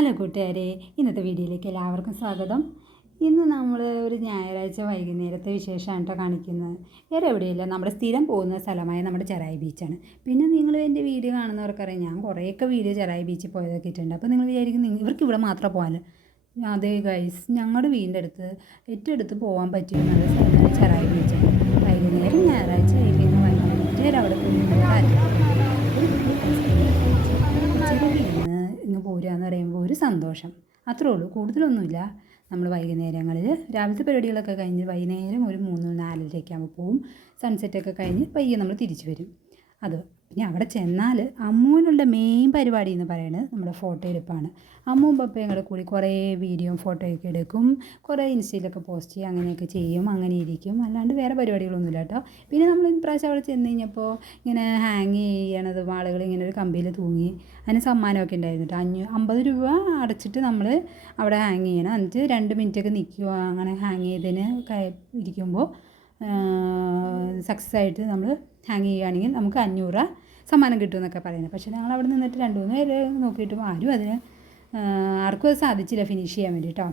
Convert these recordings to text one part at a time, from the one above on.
Hello കൂട്ടുകാരെ ഇന്നത്തെ വീഡിയോയിലേക്ക് എല്ലാവർക്കും സ്വാഗതം. ഇന്ന് നമ്മൾ ഒരു ഞായറാഴ്ച വൈകുന്നേരത്തെ വിശേഷമാണ് കേട്ടോ കാണിക്കുന്നത്. വേറെ എവിടെയില്ല നമ്മുടെ സ്ഥിരം പോകുന്ന സ്ഥലമായ നമ്മുടെ ചെറായി ബീച്ചാണ് പിന്നെ നിങ്ങൾ എന്റെ വീഡിയോ കാണുന്നവർക്കറിയാം ഞാൻ കുറേയൊക്കെ വീഡിയോ ചെറായി ബീച്ചിൽ പോയതൊക്കെ ഇട്ടുണ്ട് അപ്പോൾ നിങ്ങൾ വിചാരിക്കും "നിങ്ങ- ഇവർക്ക് ഇവിടെ മാത്രം പോകാൻ അതെ ഗൈസ് ഞങ്ങളുടെ വീടിന്റെ അടുത്ത് ഏറ്റവും അടുത്ത് പോകാൻ പറ്റിയ നല്ല സ്ഥലമാണ് ചെറായി ബീച്ചാണ് വൈകുന്നേരം ഞായറാഴ്ച ഇരുന്ന് പോരുക എന്ന് പറയുമ്പോൾ ഒരു സന്തോഷം. അത്രേ ഉള്ളൂ. കൂടുതലൊന്നുമില്ല. നമ്മൾ വൈകുന്നേരങ്ങളിൽ രാവിലത്തെ പരിപാടികളൊക്കെ കഴിഞ്ഞ് വൈകുന്നേരം ഒരു മൂന്ന് നാലരയൊക്കെ ആകുമ്പോൾ പോവും. സൺസെറ്റൊക്കെ കഴിഞ്ഞ് പയ്യെ നമ്മൾ തിരിച്ചു വരും. അത് പിന്നെ അവിടെ ചെന്നാൽ അമ്മുവിനുള്ള മെയിൻ പരിപാടി എന്ന് പറയുന്നത് നമ്മുടെ ഫോട്ടോ എടുപ്പാണ്. അമ്മും പപ്പയും കൂടെ കൂടി കുറേ വീഡിയോ ഫോട്ടോയൊക്കെ എടുക്കും. കുറേ ഇൻസ്റ്റയിലൊക്കെ പോസ്റ്റ് ചെയ്യും അങ്ങനെയൊക്കെ ചെയ്യും അങ്ങനെ ഇരിക്കും. അല്ലാണ്ട് വേറെ പരിപാടികളൊന്നുമില്ല കേട്ടോ. പിന്നെ നമ്മൾ ഇപ്രാവശ്യം അവിടെ ചെന്ന് കഴിഞ്ഞപ്പോൾ ഇങ്ങനെ ഹാങ് ചെയ്യണത് ആളുകൾ ഇങ്ങനെ ഒരു കമ്പിയിൽ തൂങ്ങി അതിന് സമ്മാനമൊക്കെ ഉണ്ടായിരുന്നു കേട്ടോ. അഞ്ഞൂ അമ്പത് രൂപ അടച്ചിട്ട് നമ്മൾ അവിടെ ഹാങ് ചെയ്യണം. എന്നിട്ട് രണ്ട് മിനിറ്റൊക്കെ നിൽക്കുക അങ്ങനെ ഹാങ് ചെയ്തതിന് ഇരിക്കുമ്പോൾ സക്സസ് ആയിട്ട് നമ്മൾ ഹാങ് ചെയ്യുകയാണെങ്കിൽ നമുക്ക് അഞ്ഞൂറ് സമ്മാനം കിട്ടുമെന്നൊക്കെ പറയുന്നത്. പക്ഷേ ഞങ്ങൾ അവിടെ നിന്നിട്ട് രണ്ട് മൂന്ന് പേര് നോക്കിയിട്ടും ആരും അതിന് ആർക്കും അത് സാധിച്ചില്ല ഫിനിഷ് ചെയ്യാൻ വേണ്ടി കേട്ടോ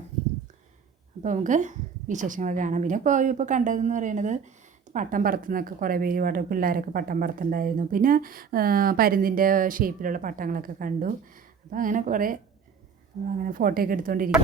അപ്പോൾ നമുക്ക് വിശേഷങ്ങളൊക്കെ കാണാം. പിന്നെ ഇപ്പോൾ ഇപ്പോൾ കണ്ടതെന്ന് പറയുന്നത് പട്ടം പറത്തുന്നൊക്കെ കുറേ പേര് ഇവിടെ പിള്ളേരൊക്കെ പട്ടം പറത്തുണ്ടായിരുന്നു പിന്നെ പരുന്നിന്റെ ഷേപ്പിലുള്ള പട്ടങ്ങളൊക്കെ കണ്ടു. അപ്പോൾ അങ്ങനെ കുറേ അങ്ങനെ ഫോട്ടോ ഒക്കെ എടുത്തുകൊണ്ടിരിക്കും